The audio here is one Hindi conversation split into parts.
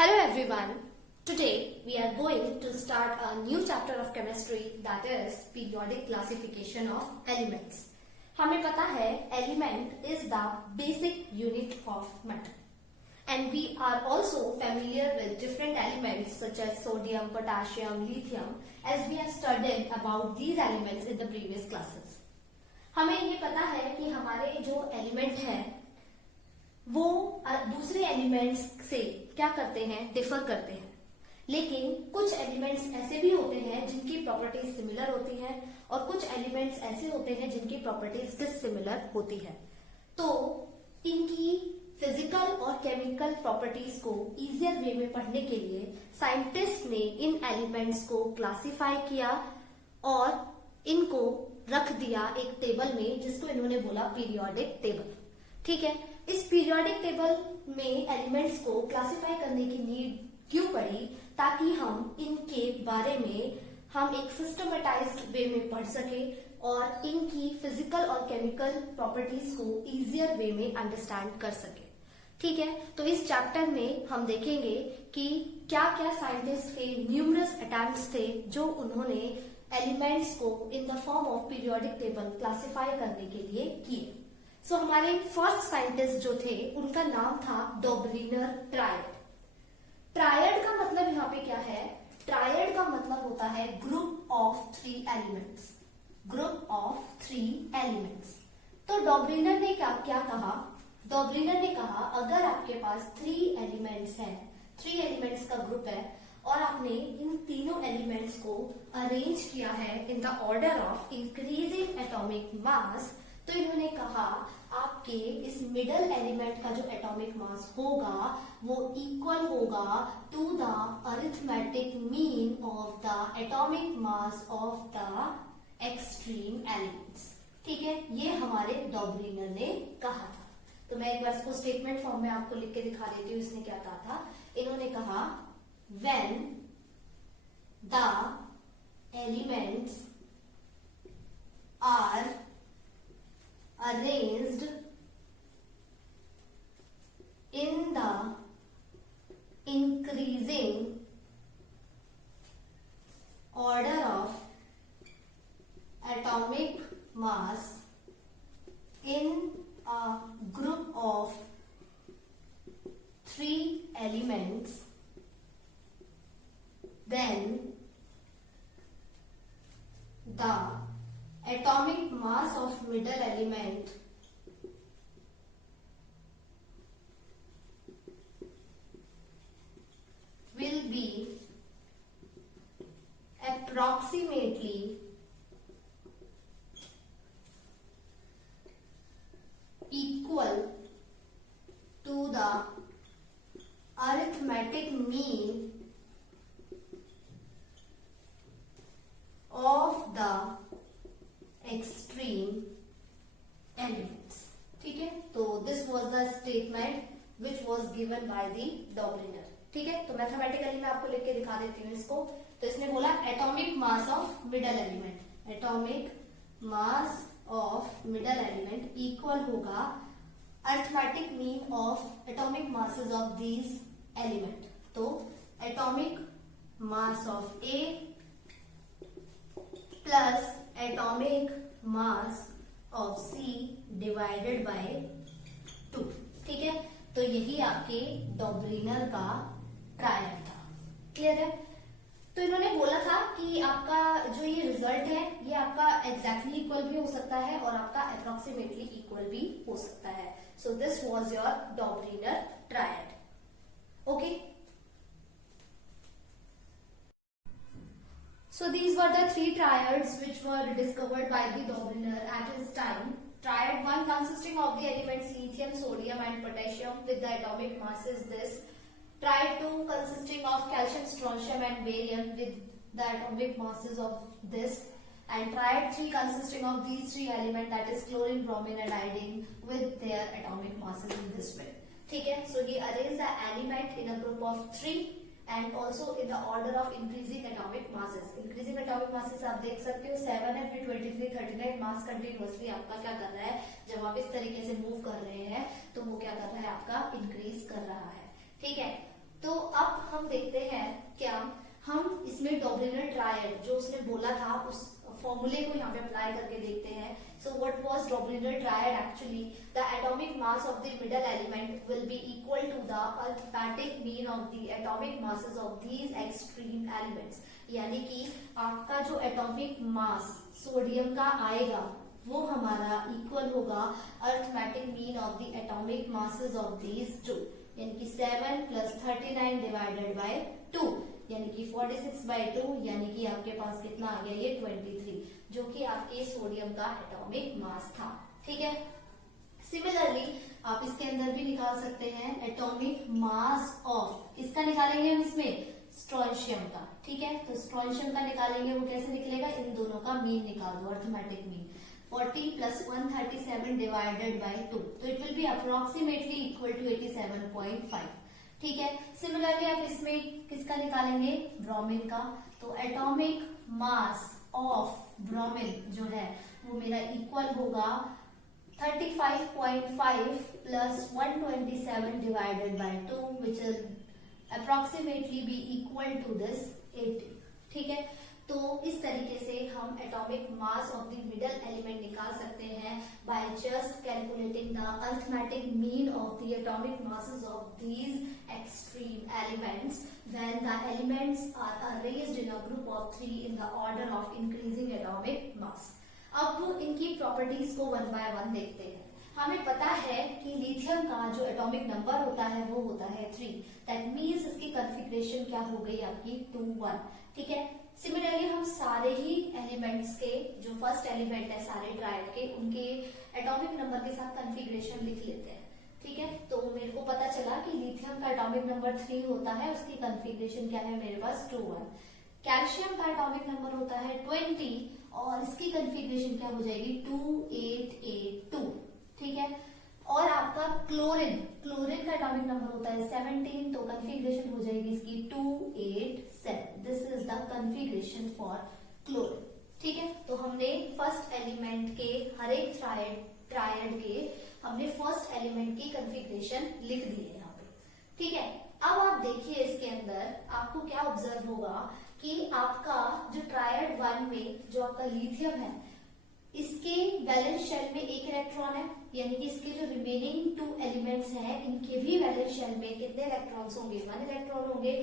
Hello everyone. Today we are going to start a new chapter of chemistry, that is periodic classification of elements. हमें पता है element is the basic unit of matter and we are also familiar with different elements such as sodium, potassium, lithium as we have studied about these elements in the previous classes. हमें ये पता है कि हमारे जो element है वो दूसरे एलिमेंट्स से क्या करते हैं, डिफर करते हैं. लेकिन कुछ एलिमेंट्स ऐसे भी होते हैं जिनकी प्रॉपर्टीज सिमिलर होती हैं और कुछ एलिमेंट्स ऐसे होते हैं जिनकी प्रॉपर्टीज डिसिमिलर होती है. तो इनकी फिजिकल और केमिकल प्रॉपर्टीज को इजियर वे में पढ़ने के लिए साइंटिस्ट ने इन एलिमेंट्स को क्लासिफाई किया और इनको रख दिया एक टेबल में जिसको इन्होंने बोला पीरियोडिक टेबल. ठीक है, इस पीरियोडिक टेबल में एलिमेंट्स को क्लासिफाई करने की नीड क्यों पड़ी, ताकि हम इनके बारे में हम एक सिस्टमेटाइज्ड वे में पढ़ सके और इनकी फिजिकल और केमिकल प्रॉपर्टीज को इजियर वे में अंडरस्टैंड कर सके. ठीक है, तो इस चैप्टर में हम देखेंगे कि क्या क्या साइंटिस्ट के न्यूमरस अटेम्प्ट्स थे जो उन्होंने एलिमेंट्स को in the form of periodic table classify करने के लिए किए. सो हमारे फर्स्ट साइंटिस्ट जो थे उनका नाम था डॉबरिनर ट्रायड. ट्रायड का मतलब यहाँ पे क्या है? ट्रायड का मतलब होता है group of three elements. Group of three elements. तो डॉबरिनर ने क्या कहा? डॉबरिनर ने कहा अगर आपके पास थ्री एलिमेंट्स हैं, थ्री एलिमेंट्स का ग्रुप है और आपने इन तीनों एलिमेंट्स को अरेंज किया है इन the order of increasing atomic मास, तो इन्होंने कहा आपके इस मिडल एलिमेंट का जो एटॉमिक मास होगा वो इक्वल होगा to the arithmetic mean of the atomic mass of the extreme elements. ठीक है, ये हमारे डॉबरिनर ने कहा था. तो मैं एक बार इसको स्टेटमेंट फॉर्म में आपको लिख के दिखा देती हूँ. इसने क्या कहा था? इन्होंने कहा when the elements are arranged in the increasing order of atomic mass in a group of three elements, then the atomic mass of middle element will be approximately equal to the arithmetic mean of the extreme elements. ठीक है, तो this was the statement which was given by the Dobereiner. ठीक है, तो मैथमेटिकली मैं आपको लिख के दिखा देती हूँ इसको. तो इसने बोला atomic mass of middle element, atomic mass of middle element equal होगा arithmetic mean of atomic masses of these element. तो atomic mass of A plus atomic mass of C divided by 2. ठीक है, तो यही आपके डॉबरिनर का ट्रायड था. क्लियर है? तो इन्होंने बोला था कि आपका जो ये रिजल्ट है ये आपका एग्जैक्टली इक्वल भी हो सकता है और आपका अप्रोक्सीमेटली इक्वल भी हो सकता है. So this was your Dobereiner triad. Okay, so these were the three triads which were discovered by the Dobringer at his time. Triad 1 consisting of the elements lithium, sodium and potassium with the atomic masses this. Triad 2 consisting of calcium, strontium and barium with the atomic masses of this. And triad 3 consisting of these three elements, that is chlorine, bromine and iodine with their atomic masses in this way. ठीक है, so he arranged the element in a group of 3 and also in the order of increasing atomic masses. Increasing atomic masses आप देख सकते हो 7 है, फिर 23, 39 मास कंटिन्यूअसली आपका क्या कर रहा है, जब आप इस तरीके से मूव कर रहे हैं तो वो क्या कर रहा है, आपका इंक्रीज कर रहा है. ठीक है, तो अब हम देखते हैं क्या हम इसमें डॉबलिनर ट्रायड जो उसने बोला था उस फॉर्मूले को यहाँ पे अप्लाई करके देखते हैं. So what was Doppler triad actually? The atomic mass of the middle element will be equal to the arithmetic mean of the atomic masses of these extreme elements. यानी कि आपका जो एटॉमिक मास सोडियम का आएगा वो हमारा इक्वल होगा arithmetic mean of the atomic masses of these two, यानी कि 7 + 39 डिवाइडेड बाय 2, यानी कि 46/2, यानी कि आपके पास कितना आ गया ये 23, जो कि आपके सोडियम का एटॉमिक मास था. ठीक है. सिमिलरली आप इसके अंदर भी निकाल सकते हैं एटॉमिक मास ऑफ, इसका निकालेंगे हम इसमें स्ट्रोंशियम का. ठीक है. तो स्ट्रोंशियम का निकालेंगे, वो कैसे निकलेगा, इन दोनों का मीन निकाल दो, अर्थमेटिक मीन. 40 + 137 डिवाइडेड बाय 2, तो it will be approximately equal to 87.5. ठीक है. सिमिलरली आप इसमें किसका निकालेंगे, ब्रोमीन का. तो एटॉमिक मास ऑफ ब्रोमीन जो है वो मेरा इक्वल होगा 35.5 + 127 divided by 2, which is approximately be equal to this 80. ठीक है. तो इस तरीके से हम atomic mass of the middle element निकाल सकते हैं by just calculating the arithmetic mean of the atomic masses of these extreme elements when the elements are arranged in a group of 3 in the order of increasing atomic mass. अब इनकी प्रॉपर्टीज को 1 by 1 देखते हैं. हमें पता है कि लिथियम का जो एटॉमिक नंबर होता है वो होता है 3. दैट मीन्स इसकी कॉन्फ़िगरेशन क्या हो गई आपकी 2 1. ठीक है. सिमिलरली हम सारे ही एलिमेंट्स के जो फर्स्ट एलिमेंट है सारे ट्रायड के, उनके एटॉमिक नंबर के साथ कॉन्फ़िगरेशन लिख लेते हैं. ठीक है. तो मेरे को पता चला कि लिथियम का एटॉमिक नंबर 3 होता है, उसकी कॉन्फ़िगरेशन क्या है मेरे पास 2 1. कैल्शियम का एटॉमिक नंबर होता है 20 और इसकी कॉन्फ़िगरेशन क्या हो जाएगी 2882. ठीक है. और आपका क्लोरीन का एटॉमिक नंबर होता है 17, तो कॉन्फ़िगरेशन हो जाएगी इसकी 287. This is the configuration for chlorine. ठीक है. तो हमने फर्स्ट एलिमेंट के हर एक ट्रायड के हमने फर्स्ट एलिमेंट की कॉन्फ़िगरेशन लिख दी है यहाँ पे. ठीक है. अब आप देखिए इसके अंदर आपको क्या ऑब्जर्व होगा कि आपका जो ट्रायड 1 में जो आपका लिथियम है इसके वैलेंस शेल में एक इलेक्ट्रॉन है, यानी कि इसके जो रिमेनिंग 2 एलिमेंट्स हैं इनके भी वैलेंस शेल में कितने इलेक्ट्रॉन्स होंगे 1 इलेक्ट्रॉन होंगे.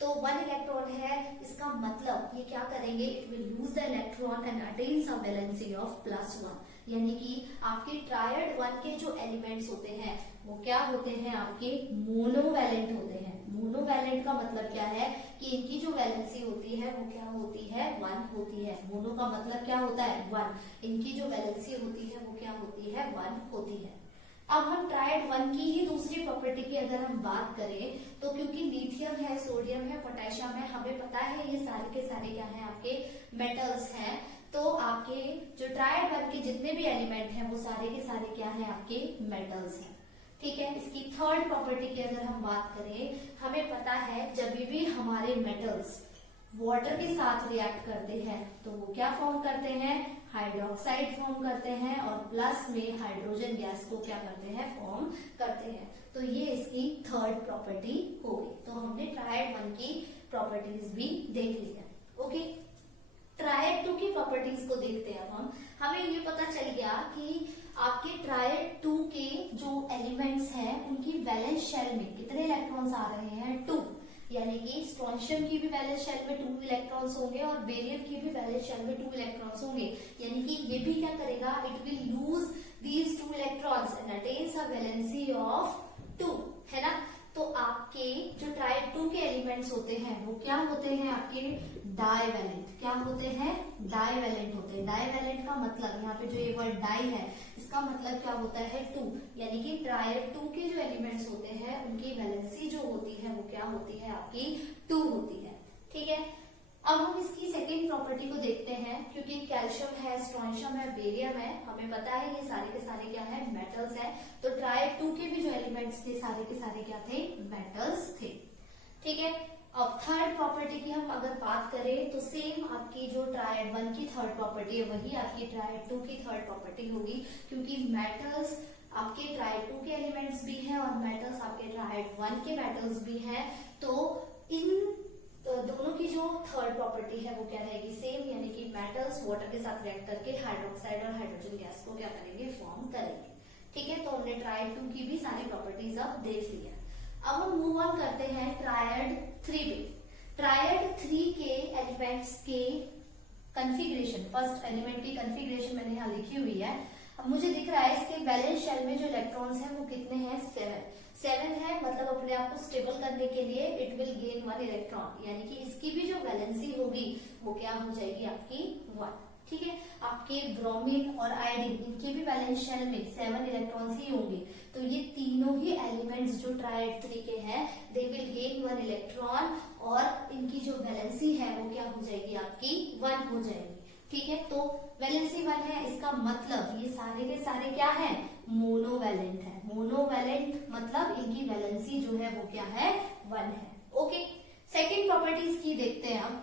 तो 1 इलेक्ट्रॉन है, इसका मतलब ये क्या करेंगे, it will lose the electron and attain some valency of +1. यानी कि आपके ट्रायड 1 के जो एलिमेंट्स होते हैं वो क्या होते हैं, आपके मोनोवैलेंट होते हैं. मोनोवैलेंट का मतलब क्या है कि इनकी जो वैलेंसी होती है वो क्या होती है 1 होती है. मोनो का मतलब क्या होता है 1. इनकी जो वैलेंसी होती है वो क्या होती है 1 होती है. अब हम ट्रायड 1 की ही दूसरी प्रॉपर्टी की अगर हम बात करें तो क्योंकि लिथियम है, सोडियम है, पोटेशियम है, हमें पता है ये सारे के सारे क्या है आपके मेटल्स हैं. तो आपके जो ट्रायड 1 के जितने भी एलिमेंट हैं वो सारे के सारे क्या है आपके मेटल्स हैं. ठीक है. इसकी थर्ड प्रॉपर्टी की अगर हम बात करें, हमें पता है जब भी हमारे मेटल्स वाटर के साथ रिएक्ट करते हैं तो वो क्या फॉर्म करते हैं, हाइड्रोक्साइड फॉर्म करते हैं और प्लस में हाइड्रोजन गैस को क्या करते हैं, फॉर्म करते हैं. तो ये इसकी थर्ड प्रॉपर्टी हो गई. तो हमने ट्रायड 1 की प्रॉपर्टीज भी देख ली है. ओके. ट्रायड 2 की प्रॉपर्टीज को देखते हैं. अब हमें ये पता चल गया कि आपके ट्रायड 2 के जो एलिमेंट्स हैं उनकी वैलेंस शेल में कितने इलेक्ट्रॉन्स आ रहे हैं 2. यानी कि स्ट्रोंशियम की भी वैलेंस शेल में 2 इलेक्ट्रॉन्स होंगे और बेरियम की भी वैलेंस शेल में 2 इलेक्ट्रॉन्स होंगे. यानी कि ये भी क्या करेगा, it will loose these 2 electrons and attains a valency of 2. है ना. तो आपके जो ट्रायड 2 के एलिमेंट्स होते हैं वो क्या होते हैं आपके डाइवैलेंट. क्या होते हैं, डाइवैलेंट होते हैं. डाइवैलेंट का मतलब यहाँ पे जो ये वर्ड डाई है इसका मतलब क्या होता है 2. यानी कि ट्रायड 2 के जो एलिमेंट्स होते हैं उनकी वैलेंसी जो होती है वो क्या होती है आपकी 2 होती है. ठीक है. अब हम इसकी सेकेंड प्रॉपर्टी को देखते हैं. क्योंकि कैल्शियम है, स्ट्रोंशियम है, बेरियम है, हमें पता है ये सारे के सारे क्या है, मेटल्स है. तो ट्रायड 2 के भी जो एलिमेंट्स थे सारे के सारे क्या थे, मेटल्स थे. ठीक है. अब थर्ड प्रॉपर्टी की हम अगर बात करें तो सेम आपकी जो ट्रायड 1 की थर्ड प्रॉपर्टी है वही आपकी ट्रायड 2 की थर्ड प्रॉपर्टी होगी. क्योंकि मेटल्स आपके ट्रायड 2 के एलिमेंट्स भी हैं और मेटल्स आपके ट्रायड 1 के मेटल्स भी हैं। तो इन दोनों की जो थर्ड प्रॉपर्टी है वो क्या रहेगी, सेम, यानी कि मेटल्स वाटर के साथ रिएक्ट करके हाइड्रोक्साइड और हाइड्रोजन गैस को क्या करेंगे, फॉर्म करेंगे। ठीक है, तो हमने ट्रायड 2 की भी सारी प्रॉपर्टीज अब देख ली है। अब हम मूव ऑन करते हैं ट्रायड 3 पे। ट्रायड 3 के एलिमेंट्स के कंफिग्रेशन, फर्स्ट एलिमेंट की कंफिग्रेशन मैंने यहाँ लिखी हुई है। अब मुझे दिख रहा है इसके बैलेंस शेल में जो इलेक्ट्रॉन्स हैं वो कितने हैं, 7 है, मतलब अपने आप को स्टेबल करने के लिए इट विल गेन 1 इलेक्ट्रॉन, यानी कि इसकी भी जो वैलेंसी होगी वो क्या हो जाएगी आपकी 1। ठीक है, आपके ब्रोमीन और आयोडीन इनके भी बैलेंस शेल में 7 इलेक्ट्रॉन्स ही होंगे। तो ये तीनों ही एलिमेंट्स जो ट्रायड 3 के हैं दे विल गेन 1 इलेक्ट्रॉन और इनकी जो वैलेंसी है वो क्या हो जाएगी आपकी 1 हो जाएगी। ठीक है, तो वैलेंसी 1 है, इसका मतलब ये सारे के सारे क्या है, मोनोवैलेंट है। मोनोवैलेंट मतलब इनकी वैलेंसी जो है वो क्या है, 1 है। ओके, सेकेंड प्रॉपर्टीज की देखते हैं। अब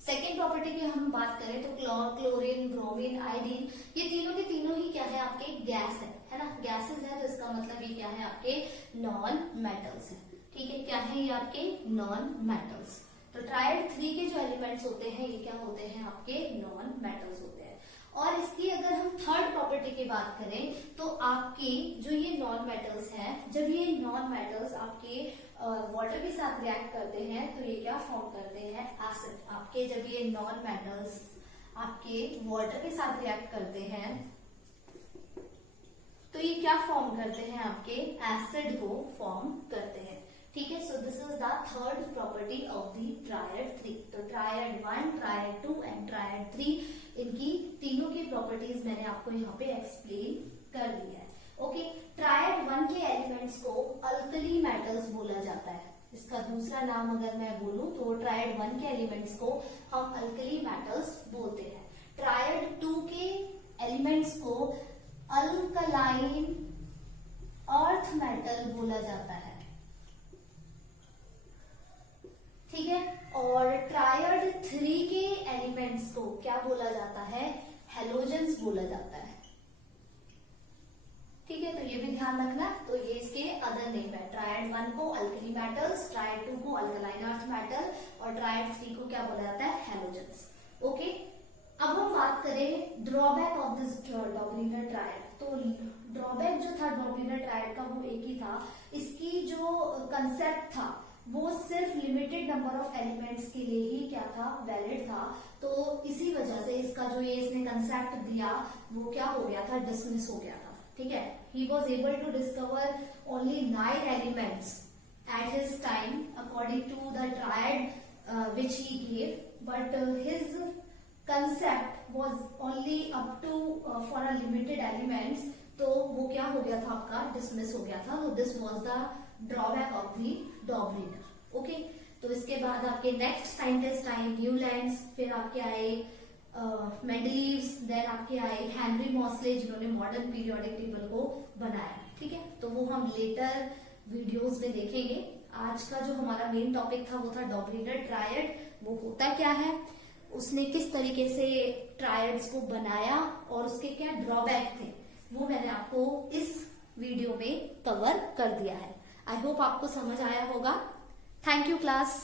सेकेंड प्रॉपर्टी की हम बात करें तो क्लोरीन, ब्रोमीन, आयोडीन, ये तीनों के तीनों ही क्या है, आपके गैस है ना, गैसेस है। तो इसका मतलब ये क्या है, आपके नॉन मेटल्स है। ठीक है, क्या है ये आपके नॉन मेटल्स। तो ट्रायड 3 के जो एलिमेंट्स होते हैं ये क्या होते हैं, आपके नॉन मेटल्स होते हैं। और इसकी अगर हम थर्ड प्रॉपर्टी की बात करें तो आपके जो ये नॉन मेटल्स हैं, जब ये नॉन मेटल्स आपके वाटर के साथ रिएक्ट करते हैं तो ये क्या फॉर्म करते हैं, एसिड। आपके जब ये नॉन मेटल्स आपके वाटर के साथ रिएक्ट करते हैं तो ये क्या फॉर्म करते हैं, आपके एसिड को फॉर्म करते हैं। ठीक है, so this is the third property of the triad 3। तो ट्रायड 1, ट्रायड 2 एंड ट्रायड 3, इनकी तीनों की प्रॉपर्टीज मैंने आपको यहाँ पे एक्सप्लेन कर दी है। ओके, ट्रायड 1 के एलिमेंट्स को अल्कली मेटल्स बोला जाता है। इसका दूसरा नाम अगर मैं बोलूं तो ट्रायड 1 के एलिमेंट्स को हम अल्कली मेटल्स बोलते हैं। ट्रायड 2 के एलिमेंट्स को अल्कलाइन अर्थ मेटल बोला जाता है। ठीक है, और ट्रायड 3 के एलिमेंट्स को क्या बोला जाता है, हैलोजेंस बोला जाता है। ठीक है, तो ये भी ध्यान रखना। तो ये इसके अदर नेम है। ट्रायड 1 को अल्कली मेटल्स, ट्रायड 2 को अल्कलाइन अर्थ मेटल और ट्रायड 3 को क्या बोला जाता है, हैलोजेंस। ओके, अब हम बात करें ड्रॉबैक ऑफ दिस डॉबलिनर ट्रायड। तो ड्रॉबैक जो था डॉबलिनर ट्रायड का वो एक ही था, इसकी जो कंसेप्ट था वो सिर्फ लिमिटेड नंबर ऑफ एलिमेंट्स के लिए ही क्या था, वैलिड था। तो इसी वजह से इसका जो ये इसने कंसेप्ट दिया वो क्या हो गया था, डिसमिस हो गया था। ठीक है, he was able to discover only 9 elements at his time according to the triad which he gave, but his concept was only up to for a limited elements, तो वो क्या हो गया था, आपका डिसमिस हो गया था। तो this was the drawback of the Dobereiner. Okay, तो इसके बाद आपके नेक्स्ट साइंटिस्ट आए न्यूलैंड्स, फिर आपके आए मेंडलीव्स, देन आपके आए हेनरी मॉसले जिन्होंने मॉडर्न पीरियोडिक टेबल को बनाया। ठीक है, तो वो हम लेटर वीडियोस में देखेंगे। आज का जो हमारा मेन टॉपिक था वो था डॉबलिनर ट्रायड, वो होता क्या है, उसने किस तरीके से ट्रायड्स को बनाया और उसके क्या ड्रॉबैक थे, वो मैंने आपको इस वीडियो में कवर कर दिया है। आई होप आपको समझ आया होगा। Thank you class.